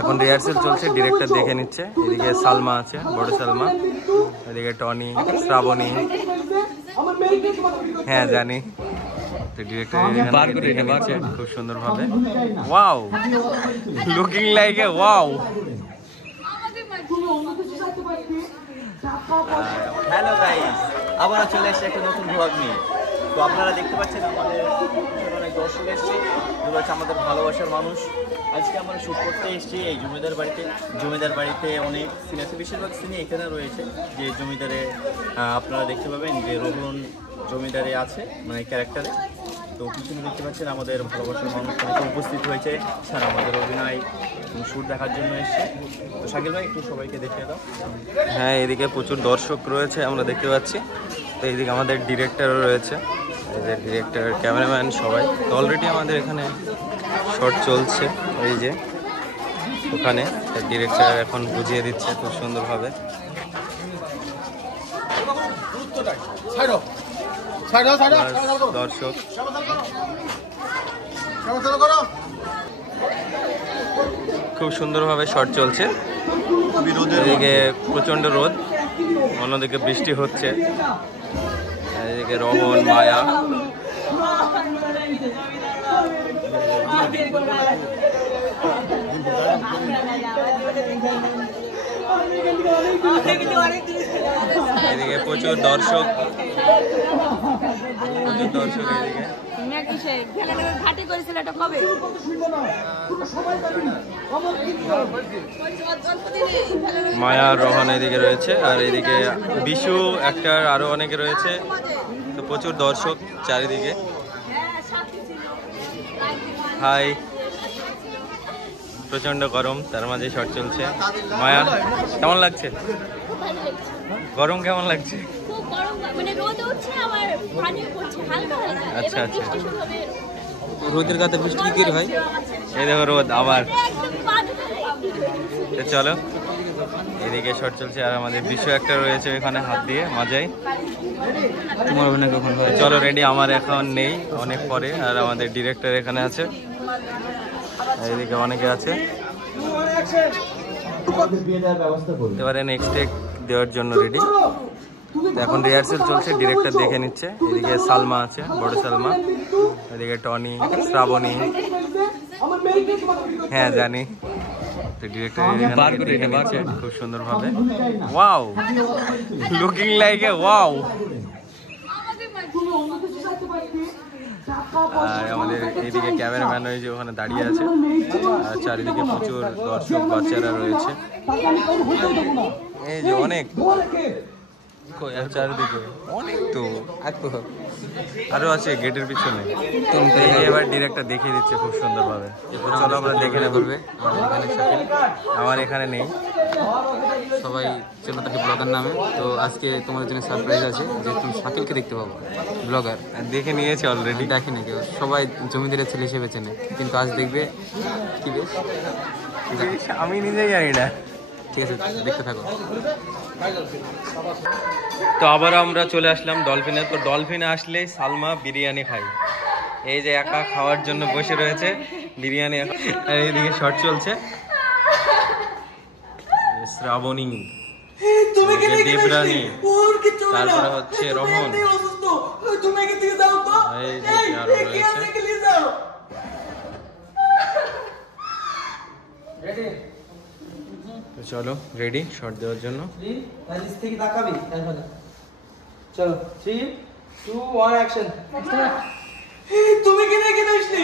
এখন রিহার্সেল চলছে, ডিরেক্টর দেখে নিচ্ছে। এদিকে সালমা আছে, বড় সালমা, এদিকে টনি, শ্রাবণী। হ্যাঁ জানি। তো ডিরেক্টর দেখে নিচ্ছে খুব সুন্দর ভাবে। Wow, looking like a wow. Hello guys, আবার চলে এসেছে একটা নতুন ব্লগ নিয়ে। তো আপনারা দেখতে পাচ্ছেন আমাদের অনেক দর্শক এসছে, এগুলো হচ্ছে আমাদের ভালোবাসার মানুষ। আজকে আমরা শ্যুট করতে এসেছি এই জমিদার বাড়িতে। জমিদার বাড়িতে অনেক সিন আছে, বেশিরভাগ সিনে এখানে রয়েছে। যে জমিদারে আপনারা দেখতে পাবেন যে রোহন জমিদারে আছে, মানে ক্যারেক্টারে। তো পিছনে দেখতে পাচ্ছেন আমাদের ভালোবাসার মানুষ অনেকে উপস্থিত হয়েছে, স্যার আমাদের অভিনয় শ্যুট দেখার জন্য এসছে। তো শাকিল ভাই একটু সবাইকে দেখিয়ে দাও। হ্যাঁ, এদিকে প্রচুর দর্শক রয়েছে আমরা দেখতে পাচ্ছি। তো এইদিকে আমাদের ডিরেক্টরও রয়েছে, এই যে ডিরেক্টর, ক্যামেরাম্যান সবাই। তো অলরেডি আমাদের এখানে শট চলছে, ওই যে ওখানে ডিরেক্টর এখন বুঝিয়ে দিচ্ছে খুব সুন্দরভাবে। দর্শক খুব সুন্দরভাবে শট চলছে। এদিকে প্রচন্ড রোদ, অন্যদিকে বৃষ্টি হচ্ছে। এদিকে রোহন, মায়া, এদিকে প্রচুর দর্শক, মায়া, রোহন এদিকে রয়েছে, আর এদিকে বিশু অ্যাক্টর আরো অনেকে রয়েছে। তো প্রচুর দর্শক চারিদিকে। হাই, প্রচন্ড গরম, তার মাঝে শট চলছে। মায়া, কেমন লাগছে? গরম কেমন লাগছে? আচ্ছা আচ্ছা, রোদের কাতে বৃষ্টি কি হয়? এই দেখো রোদ আবার। চলো, এদিকে শট চলছে, আর আমাদের বিশ্ব একটা রয়েছে এখানে হাত দিয়ে মাজাই। তোমার অভিনয় কখন হয়? চলো রেডি, আমার এখন নেই, অনেক পরে। আর আমাদের ডিরেক্টর এখানে আছে, এদিকে অনেকে আছে। এবারে নেক্সট টেক দেওয়ার জন্য রেডি। এখন রিহার্সেল চলছে, ডিরেক্টর দেখে নিচ্ছে। এদিকে সালমা আছে, বড় সালমা, এদিকে টনি, শ্রাবণী। হ্যাঁ জানি। তো ডিরেক্টর দেখে নিচ্ছে খুব সুন্দর ভাবে। Wow, looking like a wow. আর আমাদের এইদিকে ক্যামেরাম্যান ওই যে ওখানে দাঁড়িয়ে আছে, আর চারিদিকে প্রচুর দর্শক বাচ্চারা রয়েছে। এই যে অনেক চারিদিকে অনেক, তো আরো আছে গেটের পিছনে। এবার ডিরেক্টর দেখিয়ে দিচ্ছে খুব সুন্দরভাবে। চলো আমরা দেখে নেব। আমার এখানে নেই, সবাই চলো তাকে ব্লগার নামে। তো আজকে তোমাদের জন্য সারপ্রাইজ আছে যে তুমি শাকিলকে দেখতে পাবো। ব্লগার দেখে নিয়েছে অলরেডি, দেখেনি কেউ, সবাই জমিদারের ছেলে হিসেবে চেনে, কিন্তু আজ দেখবে কি বেশ, আমি নিজেই জানি না। ঠিক আছে, দেখতে থাকো। তো আবার আমরা চলে আসলাম ডলফিনে। তো ডলফিনে আসলেই সালমা বিরিয়ানি খাই। এই যে একা খাওয়ার জন্য বসে রয়েছে বিরিয়ানি। আর এইদিকে শট চলছে, শ্রাবণী, দেবরানী, তারপরে হচ্ছে রোহন, এই যে আরো রয়েছে। চলো রেডি শট দেওয়ার জন্য। চলো 3, 2, 1 অ্যাকশন। তুমি কিনে আসলে